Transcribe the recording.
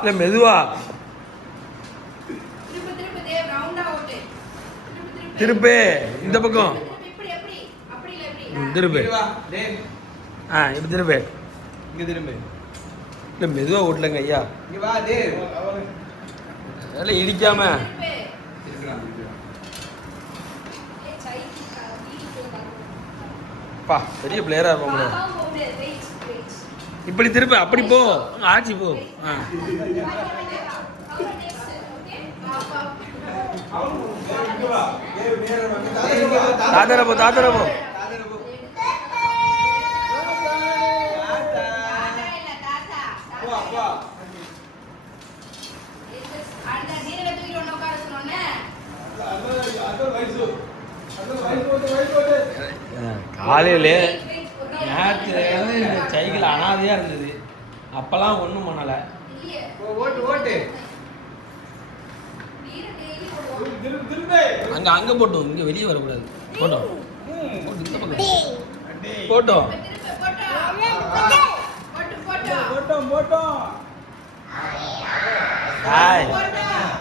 இல்லை மெதுவா திருப்பு இந்த பக்கம் திருப்பு. ஆ இப்போ திருப்பு. இங்கே திரும்பு. இல்லை மெதுவாக ஓட்டலங்க ஐயா. இங்கே வா டே. அதெல்லாம் இடிக்காம. பா பெரிய பிளேயரா இருப்போம். இப்படி திருப்ப அப்படி போ ஆச்சி போ. தாத்தர போ தாத்தர போ. காலையிலே நேற்று இந்த சைக்கிள் அனாதையாக இருந்தது. அப்போல்லாம் ஒன்றும் பண்ணலை. அங்கே அங்கே போட்டோம், இங்கே வெளியே வரக்கூடாது. போட்டோம் இந்த பக்கம் போட்டோம். போட்டோம். ஹாய்